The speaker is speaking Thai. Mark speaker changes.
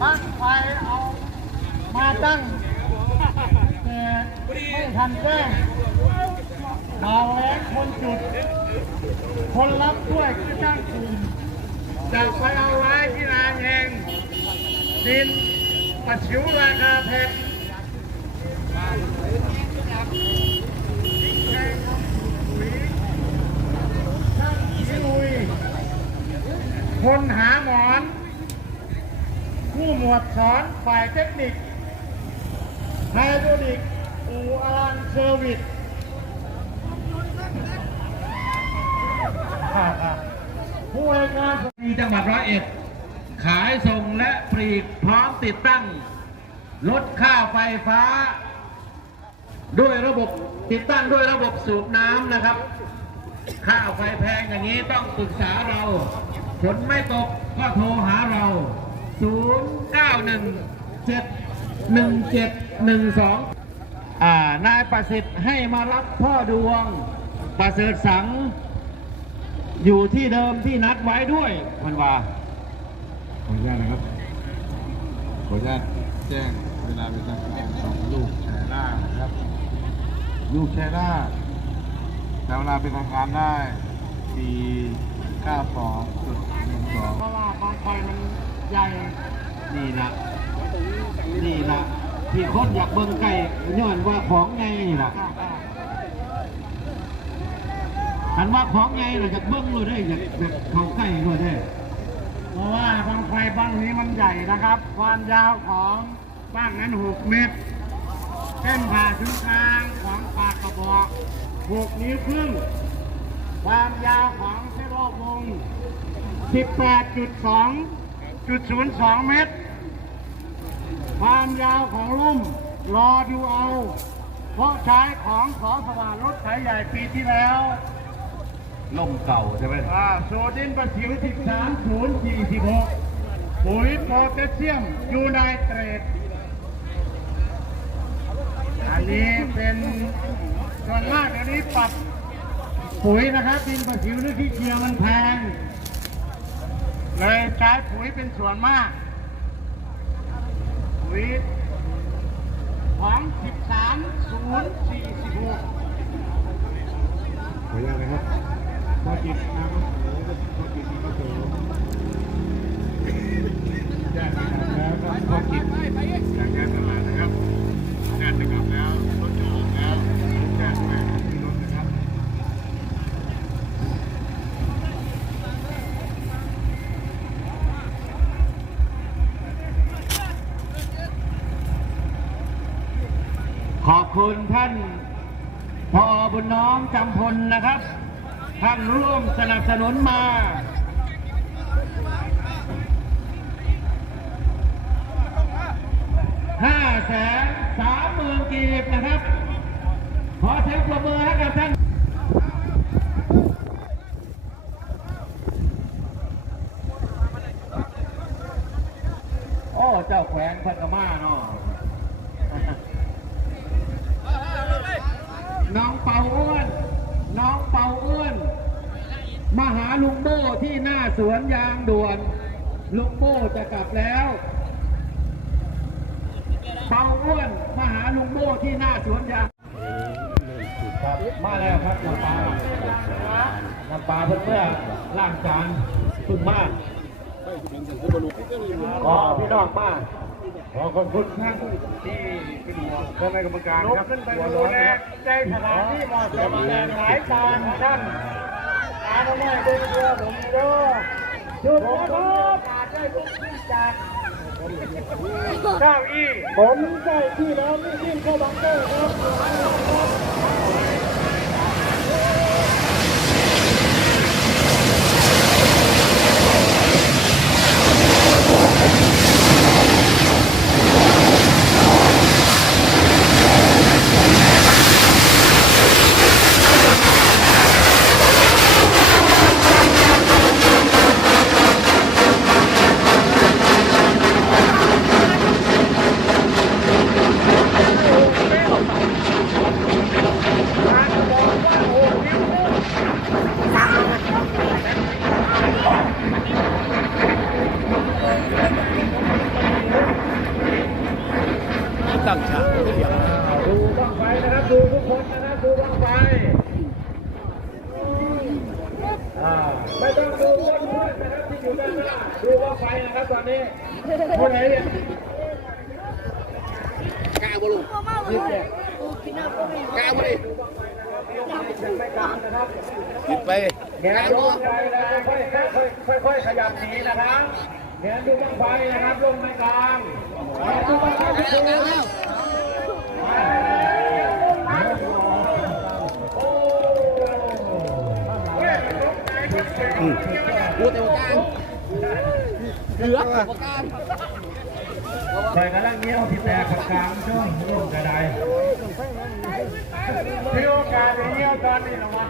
Speaker 1: บ้านไฟเอามาตั้งแต่ไม่ทันแจ้งเมาแล้วคนจุด คนรับด้วยก็จ้างคืนจะไปเอาไว้ที่ลานแห่งดินปัดชิวราคาแพงช่างขี้ลุย คนหาหมอน ผู้หม วดสอนฝ่ายเทคนิคไฮโดรลิกอูอลันเซอร์วิสผู้บริการ
Speaker 2: มีจังหวัดร้อยเอ็ด ขายส่งและปลีกพร้อมติดตั้ง ลดค่าไฟฟ้า ด้วยระบบติดตั้งด้วยระบบสูบน้ำนะครับ ค่าไฟแพงอย่างนี้ต้องปรึกษาเรา ฝนไม่ตกก็โทรหาเรา 09171712อ่านายประสิทธิ์ให้มารับพ่อดวง ประเสริฐสัง อยู่ที่เดิมที่นัดไว้ด้วยมันว่า
Speaker 3: ขออนุญาตนะครับ ขออนุญาตแจ้งเวลาเป็นทางการของลูกแชร์ล่านะครับ ลูกแชร์ล่าแต่เวลาเป็นทางการได้ปี92จุด12
Speaker 1: เพราะว่าบางไฟมัน ใหญ่
Speaker 2: นี่นะนี่นะที่คนอยากเบิ่งไก่ย้อนว่าของไงนี่ล่ะอันว่าของไงเราจะเบิ่งเลยได้อยากแบบเขาใกล้เลยได้
Speaker 1: เพราะว่าบางไฟบางนี้มันใหญ่นะครับ ความยาวของบ้างนั้น6เมตรเส้นผ่าศูนย์กลางของปากกระบอก6นิ้วครึ่งความยาวของเส้นรอบวง 18.2.02 เมตร ความยาวของลุ่ม รอดูเอา เพราะใช้ของสอสว่านรถไถใหญ่ปีที่แล้ว
Speaker 2: ล่มเก่าใช่ไหม
Speaker 1: อ่าโซดินประสิว13046 ปุ๋ยโพแทสเซียมยูไนเตรตอันนี้เป็นส่วนมากอันนี้ปรับปุ๋ยนะครับดินประสิวหรือที่เกียร์มันแพง เลยใช้ปุ๋ยเป็นส่วนมาก ปุ๋ยของ 13046
Speaker 3: ขออนุญาตนะครับพอจิตนะครับพอจิตนะครับผมแจ้งนะครับแล้วก็พอจิตจากงานตลาดนะครับแจ้งนะครับแล้วรถจะออกแล้วแจ้งไปที่รถนะครับ
Speaker 2: ขอบ คุณท่านพอบุญน้อมจำพลนะครับ ท่านร่วมสนับสนุนมาห้าแสนสามหมื่นกีบนะครับ ขอเสียงปรบมือให้กับท่านโอ้เจ้าแขวงพันกมาเนาะ เป่าอ้วน น้องเป่าอ้วนมาหาลุงโบ้ที่หน้าสวนยางด่วน ลุงโบ้จะกลับแล้วเป่าอ้วนมาหาลุงโบ้ที่หน้าสวนยางครับมาแล้วครับน้ำปลาน้ำปลาเพื่อเพื่อล้างจานพึ่งมากขอพี่น้องมาก
Speaker 3: ขอขอบคุณท่านที่เป็นห่วงคณะกรรมการ
Speaker 1: ลุก
Speaker 3: ครับ
Speaker 1: ขึ้นไป
Speaker 3: หัว
Speaker 1: ดู
Speaker 3: ร้อน
Speaker 1: แล
Speaker 3: นะครับ
Speaker 1: ใจสถานที่เหมาะสมแก่สายการท่านอาณาแม่ดูเรือผมเด้อจุดนะครับการได้ลุกขึ้นจากเก้าอี้ผมได้ที่แล้วไม่ขึ้นเข้าบังเกอร์ครับั้งฉากเสีย
Speaker 2: ดูบ้างไฟนะครับดูทุกคนนะครับดูบ้างไฟไม่ต้องดูคนเพื่อนะครับที่อยู่ด้านหน้าดูบ้างไฟนะครับตอนนี้คนไห
Speaker 1: นเนี่กล้าบุรุษก
Speaker 2: ล้าบุรุษผิดไปกล้าบค่อยๆขยับหนีนะครับ แงนดูบังไฟนะครับลงในกลางแงนดูบังไฟนะครับใส่กระลังเงี้ยวที่แตกกับกลางช่วงร่วมกระได
Speaker 1: มีโอกาสไปเที่ยวตอนนี้หรอวะ